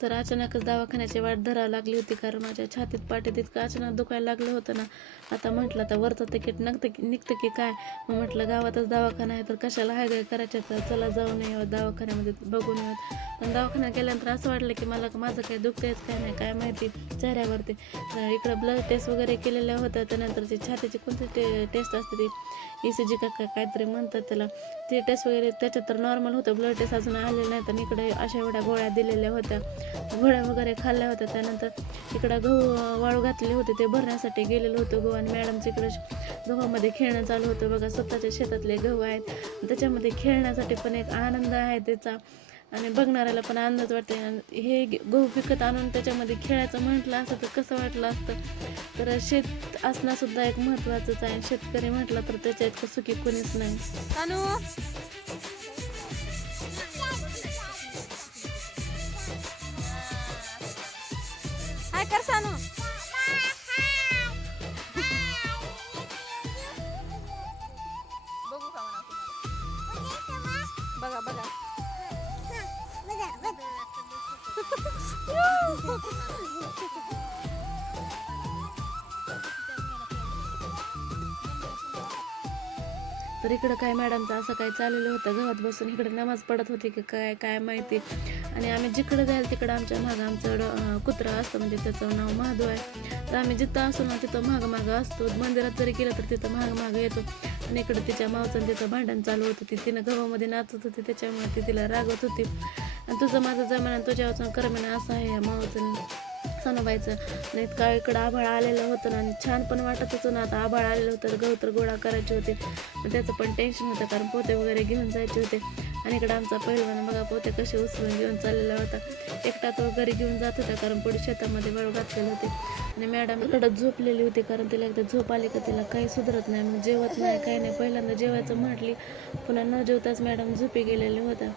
तर अचानकच दवाखान्याची वाट धरावी लागली होती, कारण माझ्या छातीत पाठीत इतकं अचानक दुखायला लागलं होतं ना. आता म्हटलं आता वरचं तिकीट निघतं की काय. मग म्हटलं गावातच दवाखाना आहे तर कशाला हाय गाय करायचं, तर चला जाऊन येऊ दवाखान्यामध्ये बघून येऊ. पण दवाखान्यात गेल्यानंतर असं वाटलं की मला माझं काही दुखतंयच काय नाही काय माहिती चेहऱ्यावरती. इकडं ब्लड टेस्ट वगैरे केलेल्या होत्या. त्यानंतर ती छातीची कोणती टेस्ट असते ती ECG का काहीतरी म्हणतात त्याला, ते टेस्ट वगैरे त्याच्यात तर नॉर्मल होतं. ब्लड टेस्ट अजून आलेलं नाही. तर इकडे अशा एवढ्या गोळ्या दिलेल्या होत्या, गोळ्या वगैरे खाल्ल्या होत्या. त्यानंतर इकडं गहू वाळू घातले होते, ते भरण्यासाठी गेलेलो होतो गहू. आणि मॅडमचं इकडं गव्हामध्ये खेळणं चालू होतं बघा. स्वतःच्या शेतातले गहू आहेत, त्याच्यामध्ये खेळण्यासाठी पण एक आनंद आहे त्याचा, आणि बघणाऱ्याला पण आनंद वाटते. हे गहू विकत आणून त्याच्यामध्ये खेळायचं म्हटलं असतं तर कसं वाटलं असतं. तर शेत असणं सुद्धा एक महत्त्वाचंच आहे. शेतकरी म्हटलं तर त्याच्या इतकं सुखी कोणीच नाही. हाय कर सानू. बघू का म्हणा तुम्हाला. बघा बघा. तर इकडं काय मॅडमचं असं काय चाललेलं होतं, गव्हात बसून इकडे नमाज पडत होती की काय काय माहिती. आणि आम्ही जिकडं जाईल तिकडं आमच्या मागं आमचं कुत्रा असतं, म्हणजे त्याचं नाव महादू आहे. तर आम्ही जिथं असतो ना तिथं मागं असतो. मंदिरात जरी गेलं तर तिथं मागं येतो. आणि इकडं तिच्या मावचं तिचं भांडण चालू होतं. तिनं गव्हामध्ये नाचत होती, त्याच्यामुळे ती तिला रागवत होती. आणि तुझं माझं जमाना तुझ्या वाचून करमेना असं आहे या मावचं सणाबाईचं. नाही काय इकडं आभाळ आलेलं होतं ना, आणि छान पण वाटत होतं ना. आता आभाळ आलेलं होतं, गहू तर गोळा करायचे होते. मग त्याचं पण टेन्शन होतं, कारण पोते वगैरे घेऊन जायचे होते. आणि इकडं आमचा पहिलवान बघा पोते कसे उचलून घेऊन चाललेला होता. एकटा तो घरी घेऊन जात होता, कारण पुढे शेतामध्ये वाळू घातलेले होते. आणि मॅडम रडत झोपलेली होती, कारण तिला एकदा झोप आली का तिला काही सुधरत नाही, मग जेवत नाही काही नाही. पहिल्यांदा जेवायचं म्हटली, पुन्हा न जेवताच मॅडम झोपी गेलेल्या होत्या.